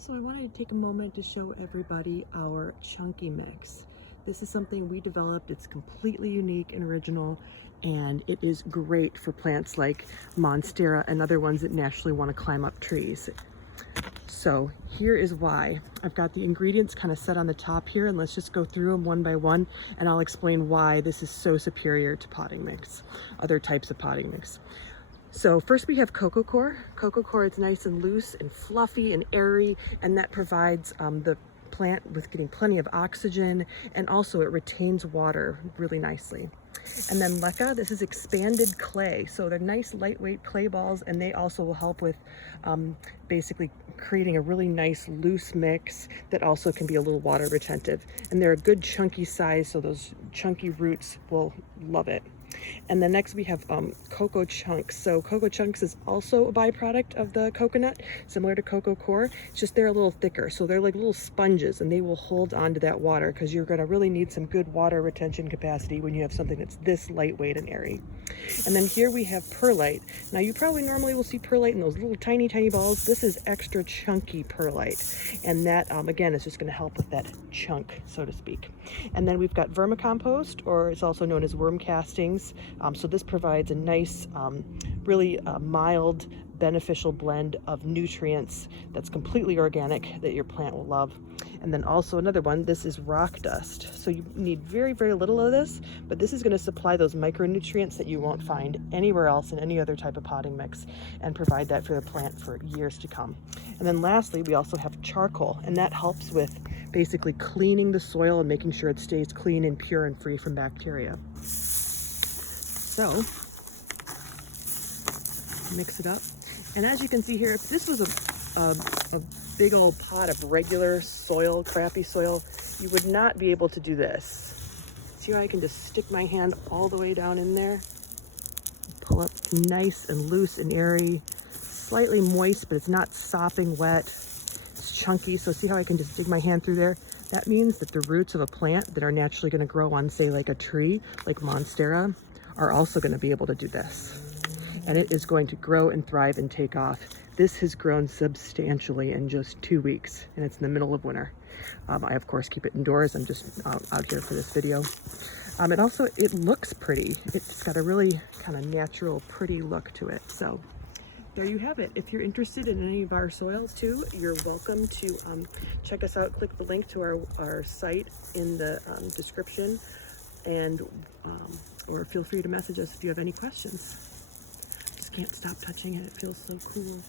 So I wanted to take a moment to show everybody our chunky mix. This is something we developed. It's completely unique and original, and it is great for plants like Monstera and other ones that naturally want to climb up trees. So here is why. I've got the ingredients kind of set on the top here, and let's just go through them one by one, and I'll explain why this is so superior to potting mix, other types of potting mix. So first we have Coco Coir. Coco Coir is nice and loose and fluffy and airy, and that provides the plant with getting plenty of oxygen, and also it retains water really nicely. And then Leca, this is expanded clay. So they're nice lightweight clay balls, and they also will help with basically creating a really nice loose mix that also can be a little water retentive. And they're a good chunky size, so those chunky roots will love it. And then next we have Coco Chunks. So Coco Chunks is also a byproduct of the coconut, similar to Coco Coir. It's just they're a little thicker, so they're like little sponges, and they will hold on to that water because you're going to really need some good water retention capacity when you have something that's this lightweight and airy. And then here we have Perlite. Now you probably normally will see Perlite in those little tiny balls. This is extra chunky Perlite, and that again is just going to help with that chunk, so to speak. And then we've got Vermicompost, or it's also known as worm castings. So this provides a nice, really mild, beneficial blend of nutrients that's completely organic that your plant will love. And then also another one, this is rock dust. So you need very little of this, but this is going to supply those micronutrients that you won't find anywhere else in any other type of potting mix, and provide that for the plant for years to come. And then lastly, we also have charcoal, and that helps with basically cleaning the soil and making sure it stays clean and pure and free from bacteria. So mix it up, and as you can see here, if this was a big old pot of regular soil, crappy soil, you would not be able to do this. See how I can just stick my hand all the way down in there, pull up nice and loose and airy, slightly moist, but it's not sopping wet. It's chunky, so see how I can just dig my hand through there? That means that the roots of a plant that are naturally going to grow on, say, like a tree, like Monstera, are also going to be able to do this. And it is going to grow and thrive and take off. This has grown substantially in just 2 weeks, and it's in the middle of winter. I of course keep it indoors. I'm just out here for this video. It looks pretty. It's got a really kind of natural, pretty look to it. So there you have it. If you're interested in any of our soils too, you're welcome to check us out. Click the link to our site in the description, and or feel free to message us if you have any questions. Just can't stop touching it. It feels so cool.